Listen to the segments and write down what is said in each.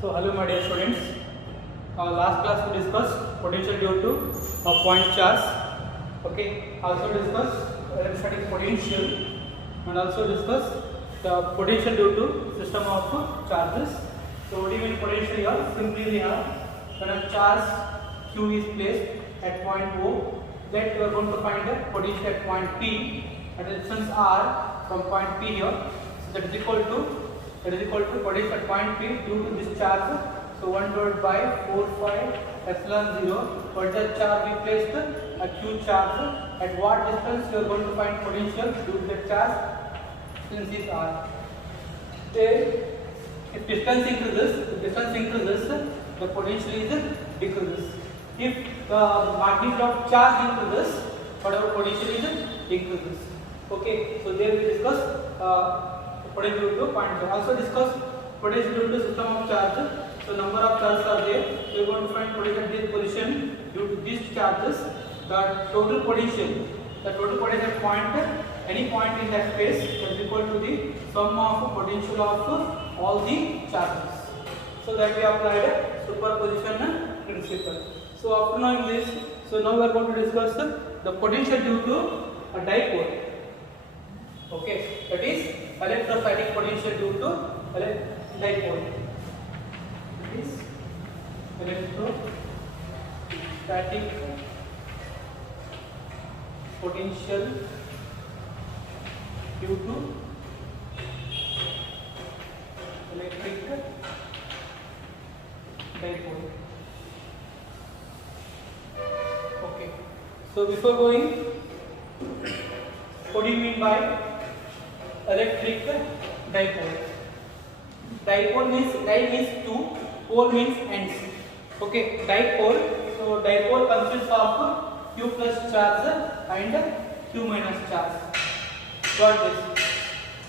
So hello my dear students. Last class we discussed potential due to point charge. Okay. Also discussed electrostatic potential and also discussed the potential due to system of charges. So what do you mean potential here? Simply we have when a charge Q is placed at point O, that we are going to find the potential at point P at a distance R from point P here. So that is equal to potential at point P due to this charge. So 1 divided by 4 5 epsilon 0. What the charge we placed a Q charge at what distance you are going to find potential due to the charge since is R. If distance increases, the potential is decreases. If the magnitude of charge increases, whatever potential is increases. Okay, so there we discuss potential due to point. Also discuss potential due to system of charge. So number of charges are there. So we are going to find potential at this position due to these charges. The total potential at point, any point in that space is equal to the sum of potential of all the charges. So that we applied superposition principle. So after knowing this, so now we are going to discuss the potential due to a dipole. Okay, that is electrostatic potential due to dipole. It is electrostatic potential due to electric dipole. Okay, so before going, what do you mean by electric dipole? Dipole means two, pole means ends. Okay, dipole. So dipole consists of Q plus charge and Q minus charge. Got this?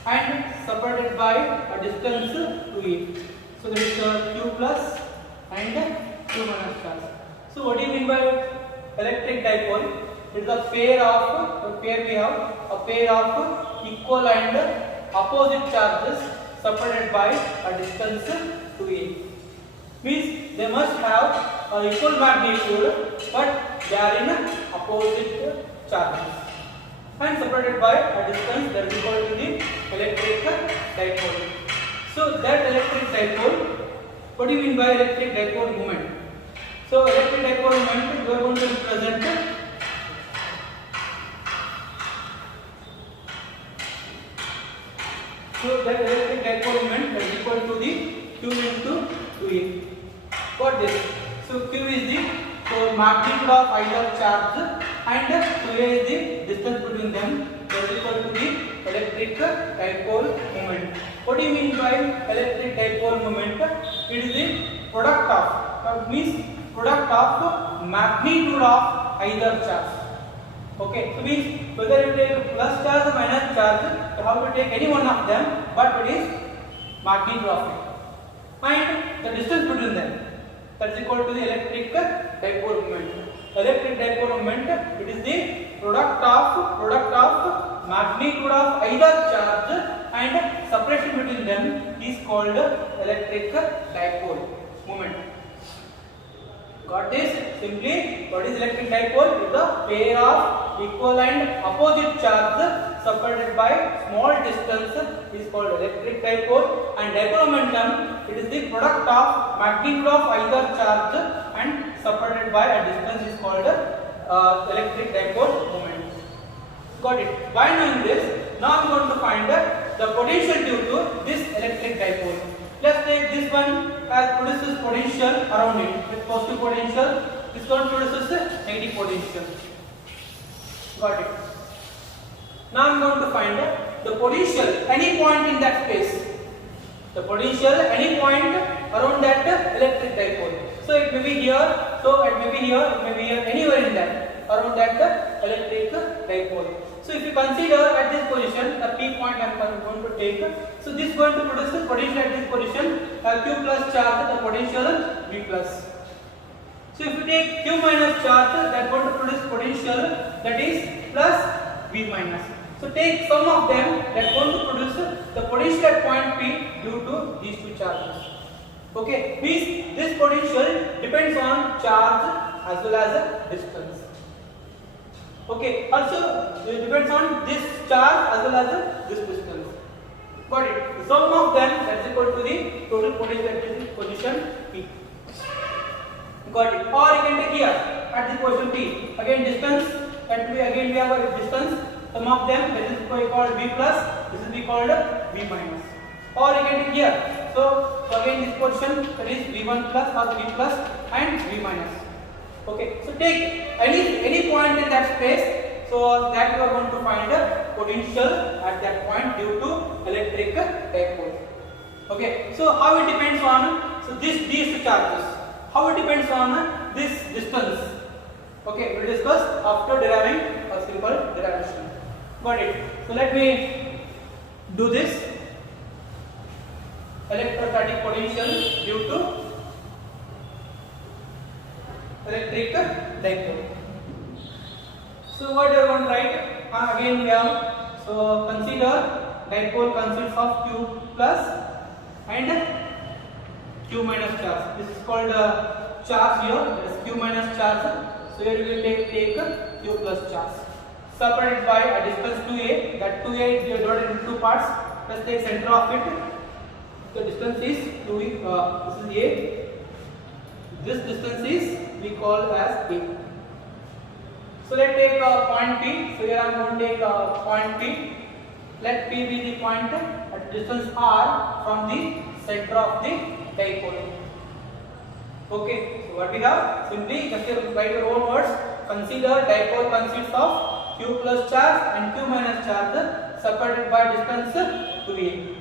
And separated by a distance to it. So that is Q plus and Q minus charge. So what do you mean by electric dipole? It is a pair of equal and opposite charges separated by a distance to it. Means they must have equal magnitude, but they are in opposite charges and separated by a distance that is equal to the electric dipole. So that electric dipole, what do you mean by electric dipole moment? So electric dipole moment we are going to represent so that electric dipole moment is equal to the Q into 2A. Got this? So Q is the magnitude of either charge and 2A is the distance between them. That is equal to the electric dipole moment. What do you mean by electric dipole moment? It is the product of magnitude of either charge. Okay, so means whether you take plus charge or minus charge, you have to take any one of them, but it is magnitude of it. And the distance between them, that is equal to the electric dipole moment. Electric dipole moment, it is the product of magnitude of either charge and separation between them is called electric dipole moment. Got this? Simply, what is electric dipole? It is a pair of equal and opposite charges separated by small distance is called electric dipole. And dipole momentum, it is the product of magnitude of either charge and separated by a distance is called electric dipole moment. Got it? By knowing this, now I am going to find the potential due to this electric dipole. Let's take this one as produces potential around it with positive potential. This one produces negative potential. Got it? Now I am going to find the potential any point in that space. The potential any point around that electric dipole. So it may be here, so it may be here, it may be here, anywhere in that around that electric dipole. So if you consider at this position the P point I am going to take, so this is going to produce the potential at this position Q plus charge, the potential V plus. So if you take Q minus charge, that is going to produce potential that is plus V minus. So take sum of them, that is going to produce the potential at point P due to these two charges. Okay, means this potential depends on charge as well as distance. Okay, also it depends on this charge as well as this distance. Got it? The sum of them is equal to the total potential at this position P. Got it? Or you can take here at the position P. Again distance, at P again we have a distance. Sum of them, that is called V plus. This is be called V minus. Or you can take here. So again this portion, that is V1 plus or V plus and V minus. Okay, so take any point in that space, so that you are going to find a potential at that point due to electric dipole. Okay, so how it depends on, so these two charges, how it depends on this distance. Okay, we will discuss after deriving a simple derivation. Got it? So let me do this. Electrostatic potential due to electric dipole. So what you are going to write? Again we have, so consider dipole consists of Q plus and Q minus charge. This is called charge here, that is Q minus charge. So here we will take Q plus charge. Separated by a distance 2a, that 2a is divided into two parts. Let's take center of it. The distance is 2, this is a. This distance is we call as a. So let's take point P. So here I am going to take point P. Let P be the point at distance r from the center of the dipole. Okay. So what we have? Simply just write your own words. Consider dipole consists of Q plus charge and Q minus charge separated by distance 2a.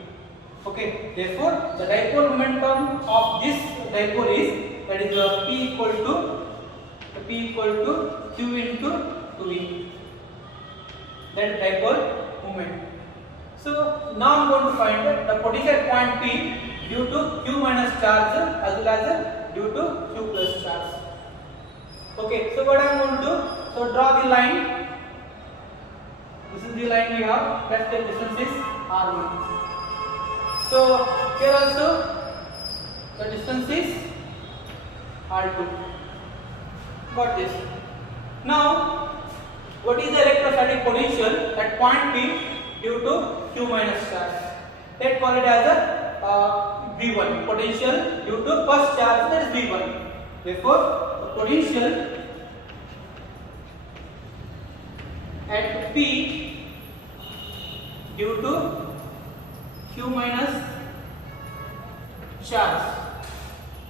Okay. Therefore, the dipole momentum of this dipole is, that is P equal to Q into 2v. That is dipole moment. So now I am going to find the potential at point P due to Q minus charge as well as due to Q plus charge. Okay. So what I am going to do? So draw the line. This is the line we have. That the distance is r1. So here also the distance is r2. Got this. Now, what is the electrostatic potential at point P due to Q minus charge? Let's call it as a V1 potential due to first charge, that is V1. Therefore, the potential at P due to Q minus charge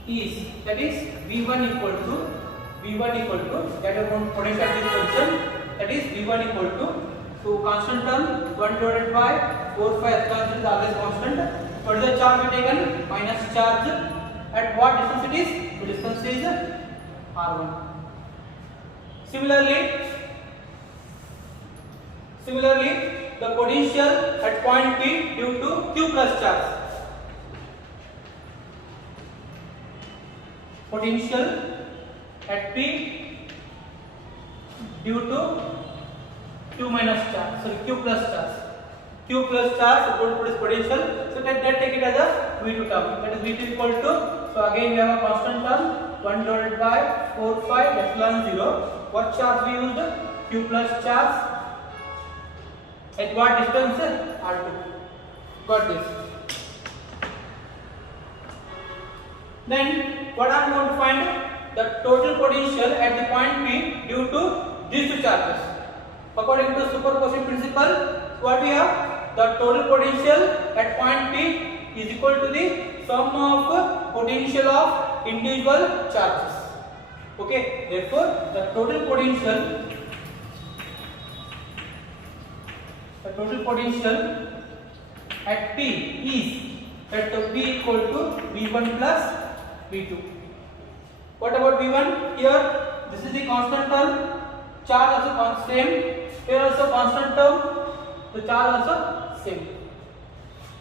is, that is V1 equal to that is potential at this position, that is V1 equal to, so constant term 1 divided by 4 5 epsilon is always constant. What is the charge we taken? Minus charge. At what distance it is? The distance is r1. Similarly, the potential at point P due to Q plus charge. Potential at P due to Q minus charge, sorry, Q plus charge. Q plus charge, so put its potential. So take it as a V2 term. That is V2 equal to, so again we have a constant term 1 divided by 4 5 epsilon 0. What charge we used? Q plus charge. At what distance? R2. Got this. Then what I am going to find? The total potential at the point P due to these two charges. According to superposition principle, what we have? The total potential at point P is equal to the sum of potential of individual charges. Okay. Therefore, the total potential at P is that P equal to V1 plus V2. What about V1? Here this is the constant term, charge also same. Here also constant term, the charge also same.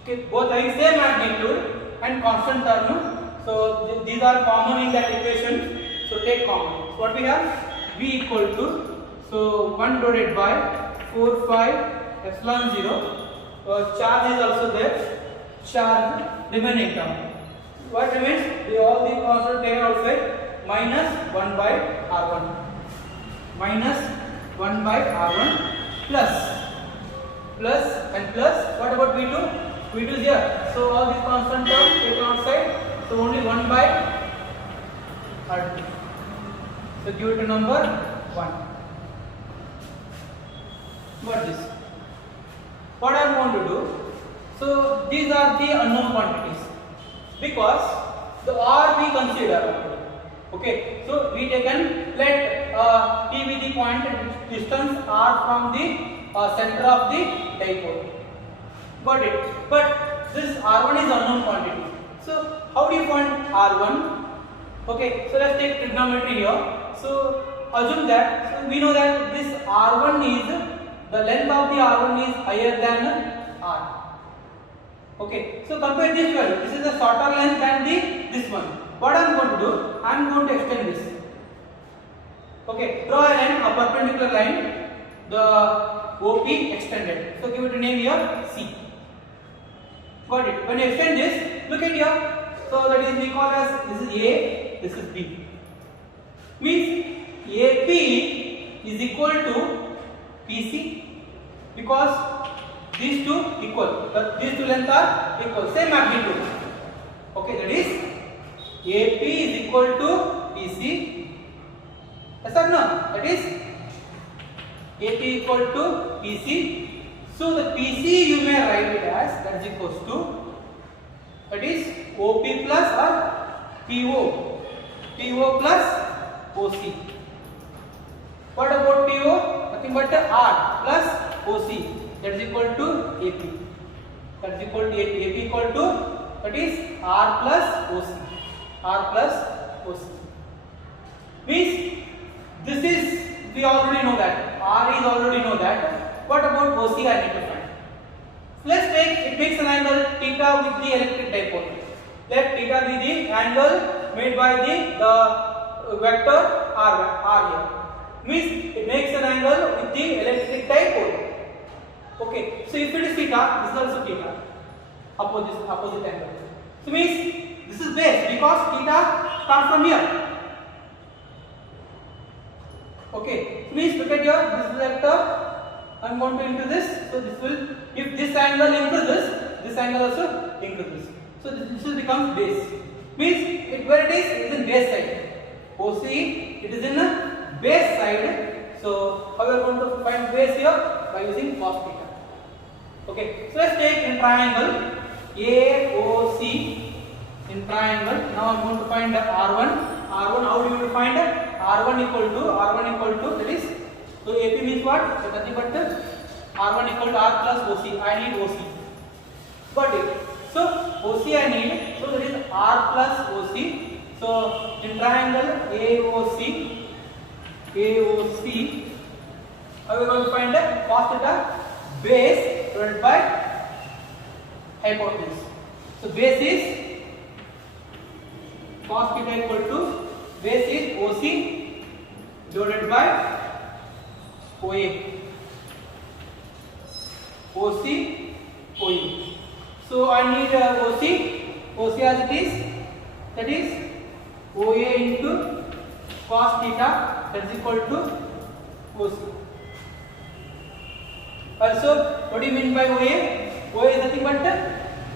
Okay, both having same magnitude and constant term. So these are common in that equation. So take common. So what we have? V equal to, so 1 divided by 4 5 epsilon 0. Charge is also there. Charge remaining term. what remains? All the constant taken outside, minus 1 by r1, minus 1 by r1 plus and plus. What about v2? V2 is here, so all these constant terms taken outside, so only 1 by r2. So give it a number 1. What this? What I am going to do? So these are the unknown quantities, because the r we consider. Okay, so we taken, let P be the point distance r from the center of the dipole. Got it? But this r1 is unknown quantity. So how do you find r1? Okay, so let's take trigonometry here. So assume that, so we know that this r1 is, the length of the r1 is higher than r. Okay, so compare this value. This is a shorter length than this one. What I am going to do? I am going to extend this. Okay, draw a line, a perpendicular line, the OP extended. So give it a name here, C. Got it? When you extend this, look at here. So that is we call as, this is A, this is B. Means AP is equal to PC, because these two equal. These two lengths are equal, same magnitude. Okay, that is AP is equal to PC. Yes or no? That is AP equal to PC. So the PC you may write it as, that is equals to, that is OP plus or PO. PO plus OC. What about PO? Nothing but R plus OC. That is equal to AP. That is equal to AP. AP equal to, that is R plus OC. R plus OC. Means this is, we already know that. R is already know that. What about OC I need to find? Let's take, it makes an angle theta with the electric dipole. Let theta be the angle made by the vector R here. Means it makes an angle with the electric dipole. Okay, so if it is theta, this is also theta, opposite angle. So means this is base, because theta starts from here. Okay, so means look at here, this vector, I am going to into this, so this will, if this angle increases, this angle also increases. So this will become base. Means where it is in base side. OC, it is in the base side. So how we are going to find base here? By using cos theta. Okay, so let's take in triangle AOC, in triangle. Now I am going to find R1. R1, how do you find it? R1 equal to, that is, so AP means what? So nothing but R1 equal to R plus OC. I need OC. Got it? So OC I need, so that is R plus OC. So in triangle AOC, how are we going to find cos theta? Base divided by hypotenuse. So base is cos theta equal to, base is OC divided by OA. OC, OA. So I need OC as it is, that is OA into cos theta, that is equal to OC. Also, what do you mean by OA? OA is nothing but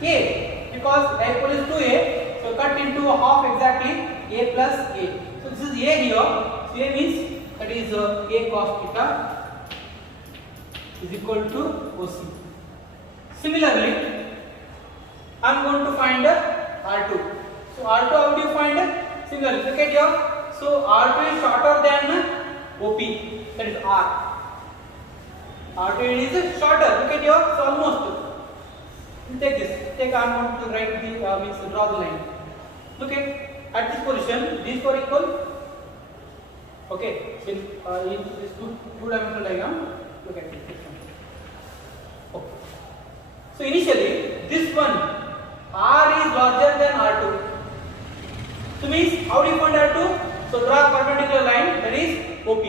A, because dipole is 2A, so cut into half exactly, A plus A. So this is A here, so A means that is A cos theta is equal to OC. Similarly, I am going to find R2. So R2, how do you find? Similarly, look at here. So R2 is shorter than OP, that is R. R2 is shorter. Look at here. So almost. Take this. Take, I am going to write the means draw the line. Look at this position. These four equal. Okay. So in this two-dimensional diagram, look at this one. Okay. So initially, this one R is larger than R2. So means how do you find R2? So draw a perpendicular line, that is OP.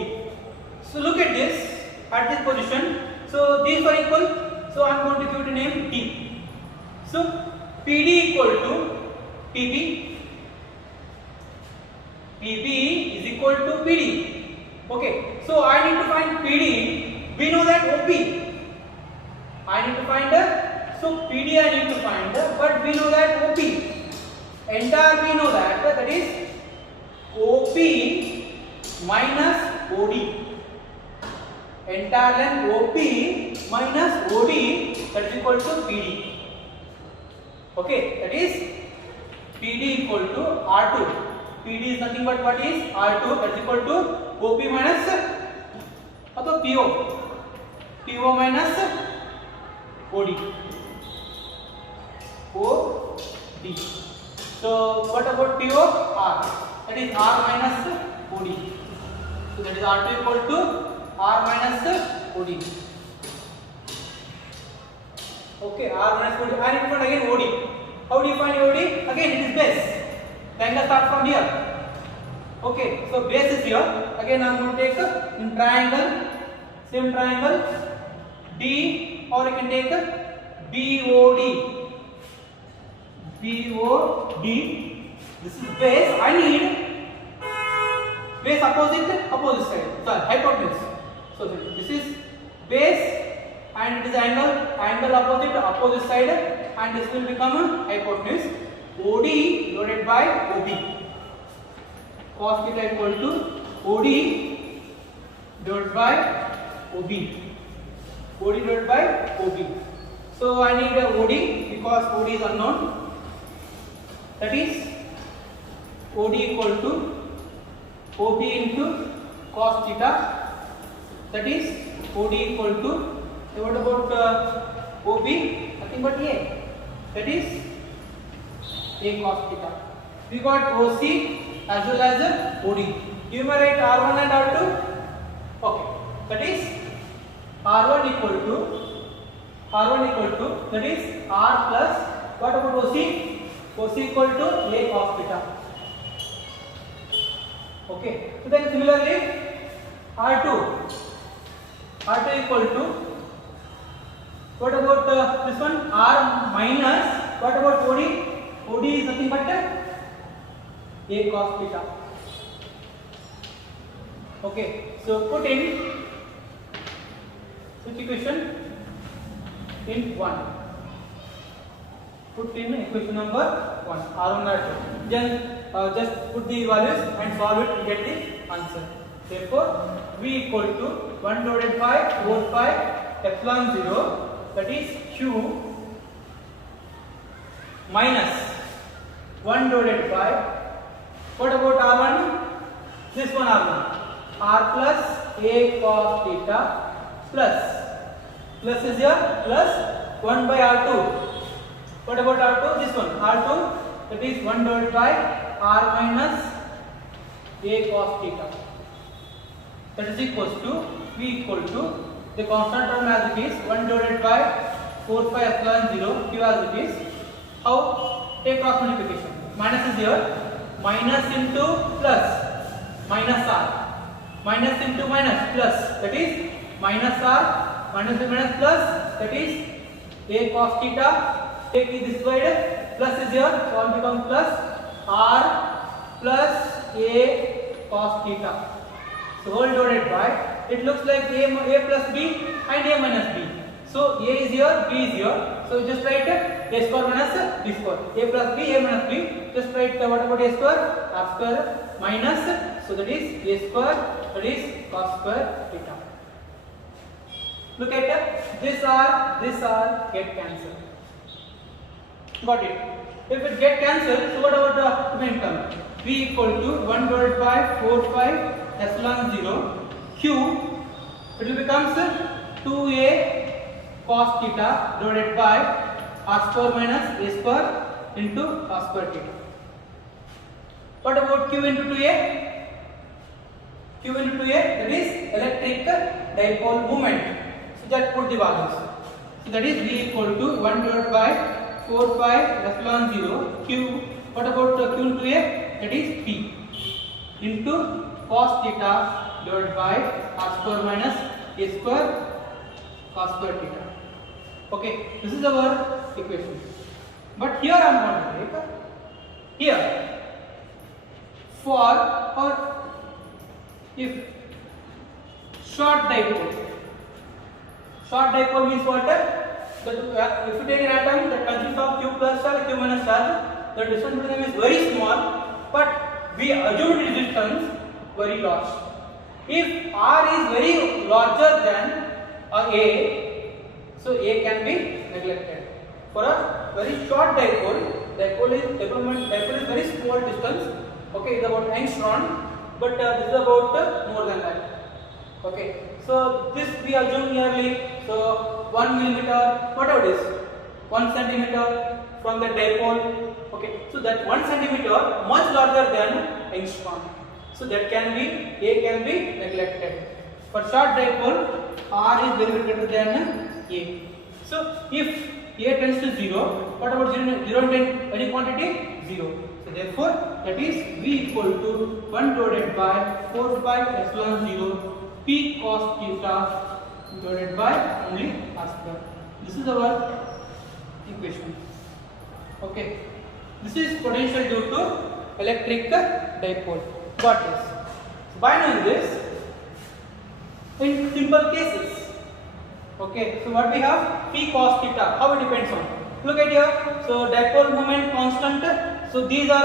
So look at this at this position. So these are equal. So I am going to give it a name T. So PD equal to PB. PB is equal to PD. Okay, so I need to find PD. We know that OP. I need to find so PD I need to find, but we know that OP. Entire we know that is OP minus OD. Entire length OP minus OD, that is equal to PD. Okay, that is PD equal to R2. PD is nothing but what is R2, that is equal to OP minus PO. PO minus OD. OD. So what about PO? R. That is R minus OD. So that is R2 equal to R minus OD. Okay, R minus OD. I need to find again OD. How do you find OD? Again, it is base. The angle starts from here. Okay, so base is here. Again, I am going to take in triangle, same triangle, D, or you can take BOD. BOD. This is base. I need base opposite side. Sorry, hypotenuse. So this is base and it is angle opposite side, and this will become hypotenuse. OD divided by OB. Cos theta equal to OD divided by OB. OD divided by OB. So I need a OD because OD is unknown. That is OD equal to OB into cos theta. That is OD equal to, what about OB? Nothing but A. That is A cos theta. We got OC as well as OD. You may write R1 and R2. Okay. That is R1 equal to that is R plus, what about OC? OC equal to A cos theta. Okay. So then similarly R2 equal to, what about this one? R minus, what about OD? OD is nothing but A cos theta. Okay, so put in which equation? In 1. Put in equation number 1, R1 R2. Then just put the values and solve it to get the answer. Therefore, V equal to 1 divided by 4 pi epsilon 0, that is Q, minus 1 divided by, what about R1? This one R1. R plus A cos theta plus is here, plus 1 by R2. What about R2? This one R2, that is 1 divided by R minus A cos theta. That is equals to V equal to the constant term as it is 1 divided by 4 pi epsilon 0 Q as it is. How? Take cross multiplication. Minus is here. Minus into plus. Minus R. Minus into minus plus. That is minus R. Minus into minus plus. That is A cos theta. Take it this side. Plus is here. So all becomes plus R plus A cos theta. So whole divided by, it looks like A plus B and A minus B. So A is here, B is here. So just write A square minus B square. A plus B, A minus B. Just write what about A square? R square minus. So that is A square, that is cos square theta. Look at this R get cancelled. Got it? If it get cancelled, so what about the main term? V equal to 1 divided by 4 pi epsilon 0 Q, it will becomes 2A cos theta divided by R square minus A square into cos square theta. What about Q into 2A? Q into 2A, that is electric dipole moment. So just put the values. So that is V equal to 1 divided by 4 pi epsilon 0 Q. What about Q into A? That is P into cos theta divided by R square minus A square cos square theta. Okay, this is our equation. But here I am going to take Here, for or if short dipole means what? If you take an atom that consists of q plus charge, q minus charge, the distance between them is very small, but we assume resistance very large. If R is very larger than A, so A can be neglected. For a very short dipole is very small distance. Okay, it's about angstrom, but this is about more than that. Okay, so this we assume nearly 1 millimeter, whatever it is, 1 centimeter from the dipole. Okay, so that 1 centimeter much larger than angstrom. So that can be A can be neglected. For short dipole, R is very greater than A. So if A tends to 0, what about 0 and 10? Any quantity? 0. So therefore, that is V equal to 1 divided by 4 pi epsilon 0 P cos theta divided by only R square. This is our equation. Okay. This is potential due to electric dipole. Got this. So by knowing this, in simple cases, okay, so what we have? P cos theta. How it depends on? Look at here. So dipole moment constant. So these are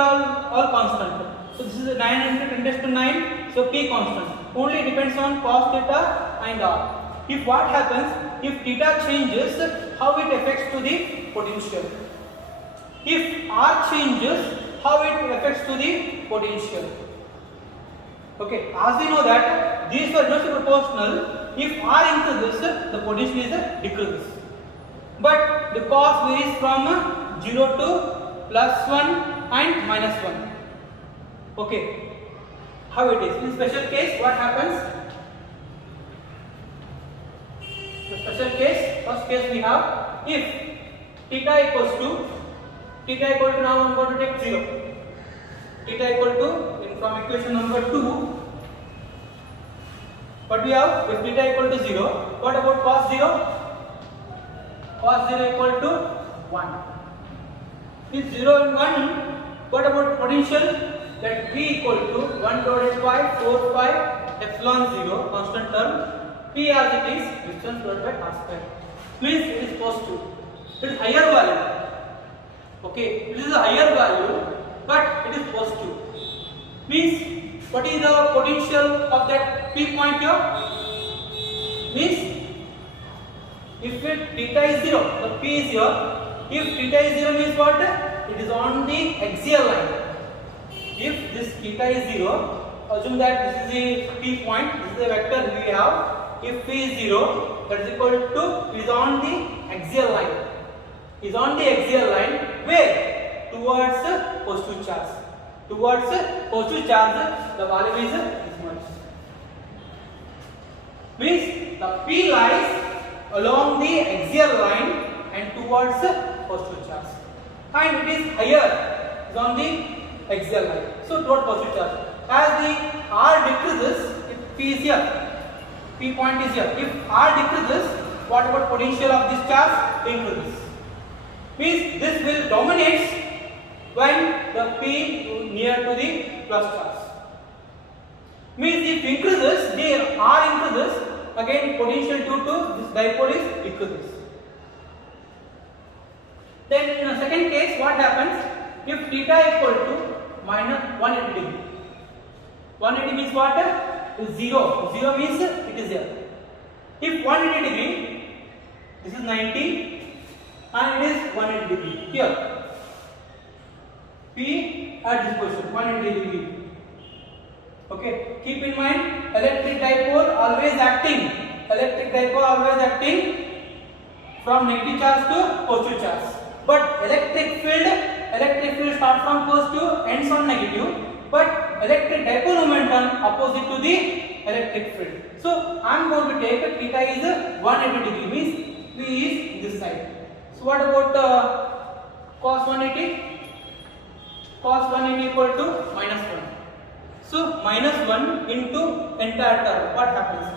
all constant. So this is 9 into 10 raised to 9. So P constant. Only depends on cos theta and R. If what happens? If theta changes, how it affects to the potential? If R changes, how it affects to the potential? Okay, as we know that these are just proportional. If R increases, the potential is decreases. But the cos varies from 0 to +1 and -1. Okay, how it is? In special case, what happens? The special case, first case we have, if theta equals to now I'm going to take 0. Theta equal to, from equation number 2, what we have? If theta equal to 0, what about cos 0? Cos 0 equal to 1. If 0 and 1, what about potential? That V equal to 1 divided by 4 pi epsilon 0 constant term, P as it is, distance divided by R square. Means it is positive. It is higher value. Okay, it is a higher value, but it is positive. Means what is the potential of that P point here? Means if theta is 0, the P is here. If theta is 0 means what? It is on the axial line. If this theta is 0, assume that this is the P point, this is the vector we have. If P is 0, that is equal to, is on the axial line. Is on the axial line where? Towards positive charge. Towards positive charge, the value is this much. Means the P lies along the axial line and towards positive charge. And it is higher, is on the axial line. So towards positive charge. As the R decreases, if P is here, P point is here. If R decreases, what about potential of this charge? Increases. Means this will dominate when the P near to the plus charge. Means if increases, the R increases, again potential due to this dipole is decreases. Then in a second case, what happens? If theta equal to minus 180 degree. 180 means what? Is 0. 0 means it is here. If 180 degree, this is 90 and it is 180 degree. Here, P at this position, 180 degree. Okay, keep in mind, electric dipole always acting. Electric dipole always acting from negative charge to positive charge. But electric field starts from positive, ends on negative. But electric dipole momentum opposite to the electric field. So I am going to take theta is 180 degree, means P is this side. So what about cos 180? Cos 180 equal to minus 1. So minus 1 into entire term, what happens?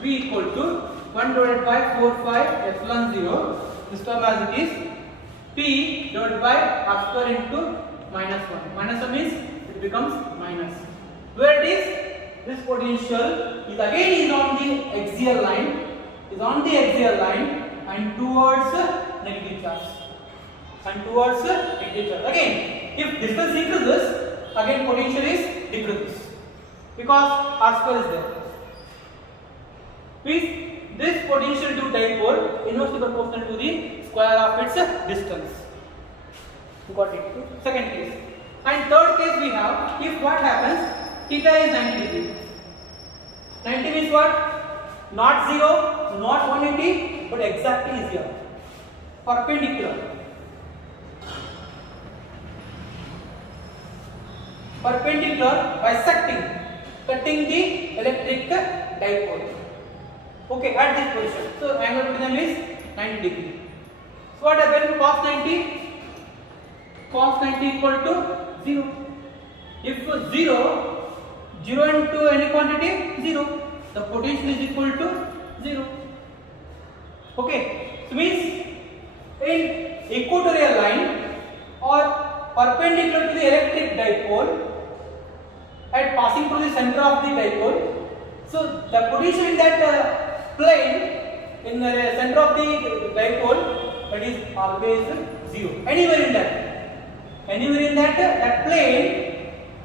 V equal to 1 divided by 4 pi epsilon 0. This term as it is, P divided by R square into -1. -1 means it becomes minus. Where it is? This potential is again on the axial line, and towards negative charge. Again, if distance increases, again potential is decreases because r square is there. Means this potential due dipole inversely proportional to the square of its distance. Got it? Second case. And third case we have, if what happens, theta is 90 degree. 90 means what? Not 0, not 180, but exactly is here. Perpendicular. Bisecting, cutting the electric dipole. Okay, at this position. So angle between them is 90 degree. So what happens? Cos 90 equal to 0. If 0 into any quantity 0, the potential is equal to 0. Okay, so means in equatorial line or perpendicular to the electric dipole and passing through the center of the dipole, so the potential in that plane in the center of the dipole, that is always 0. Anywhere in that plane.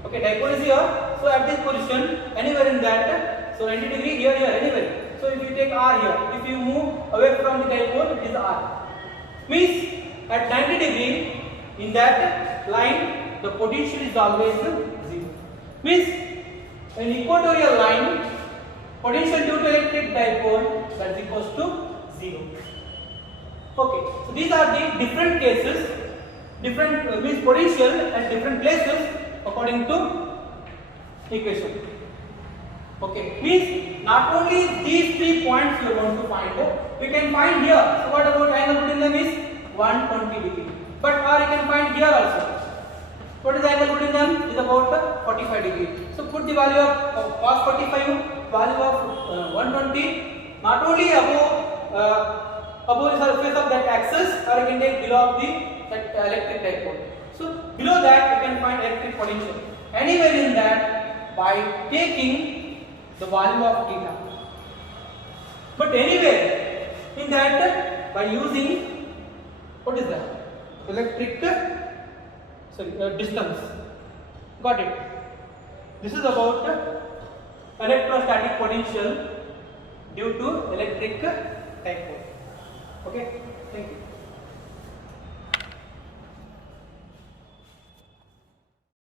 Okay, dipole is here, so at this position, anywhere in that, so 90 degree here, anywhere. So if you take r here, if you move away from the dipole, it is r. Means at 90 degree in that line, the potential is always 0. Means in equatorial line, potential due to electric dipole, that is equals to 0. Okay, so these are the different cases, means potential at different places according to equation. Okay, means not only these 3 points you are going to find, we can find here. So what about angle between them is 120 degree. But or you can find here also. What is the angle between them? Is about 45 degree. So put the value of cos 45, value of 120, not only above the surface of that axis, or you can take below of the electric dipole. So below that you can find electric potential anywhere in that by taking the value of theta. But anywhere in that by using, what is that? Electric distance. Got it? This is about electrostatic potential due to electric dipole. Okay, thank you.